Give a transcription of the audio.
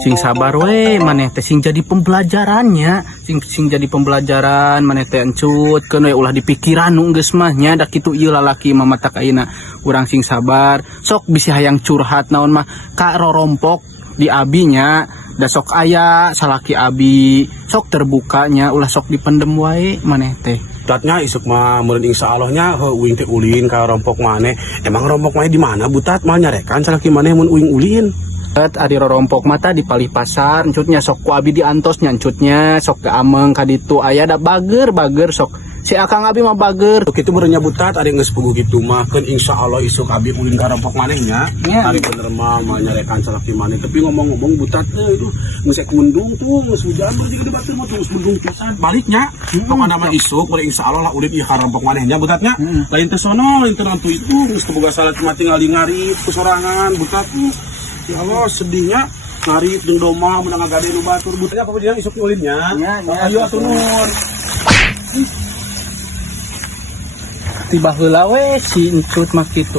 sing sabar we maneh teh sing jadi pembelajarannya sing jadi pembelajaran maneh teh encut keun we ulah dipikiran nu geus mah nya da kitu ieu lalaki mah mata ayeuna urang sing sabar sok bisi hayang curhat naon mah ka rorompok di abinya da sok aya salaki abi sok terbukanya ulah sok dipendem wae maneh teh. Butatnya isuk mah meureun insyaallah nya uing teh ulin ka rompok maneh. Emang rompok maneh di mana butat mah nyarekan salaki maneh mun uing ulin. Adi rorompok mata di Palih Pasar encutnya sok ku abi diantos encutnya sok ke ameng kaditu aya da bager sok si akang abi mah bager kitu meureun nya butat ari geus puguh kitu mah keun insyaallah isuk abi ulin ka rompok maneh nya. Ari bener mah nyarekan salaki maneh tapi ngomong-ngomong butat teh itu geus mendung tuh geus hujan mah di batur mah geus mendung pisan baliknya pokona mah isuk meureun insyaallah lah ulin ieu ka rompok maneh nya butatnya lain teh sono lain teh nantu itu geus teboga salaki mah tinggal ngarip ku sorangan butat ya Allah sedihnya ngarip jeung doma menang gade nu batur butatnya apa dia isuk ulinnya ayo atuh nur tiba heula we si encut mah kitu.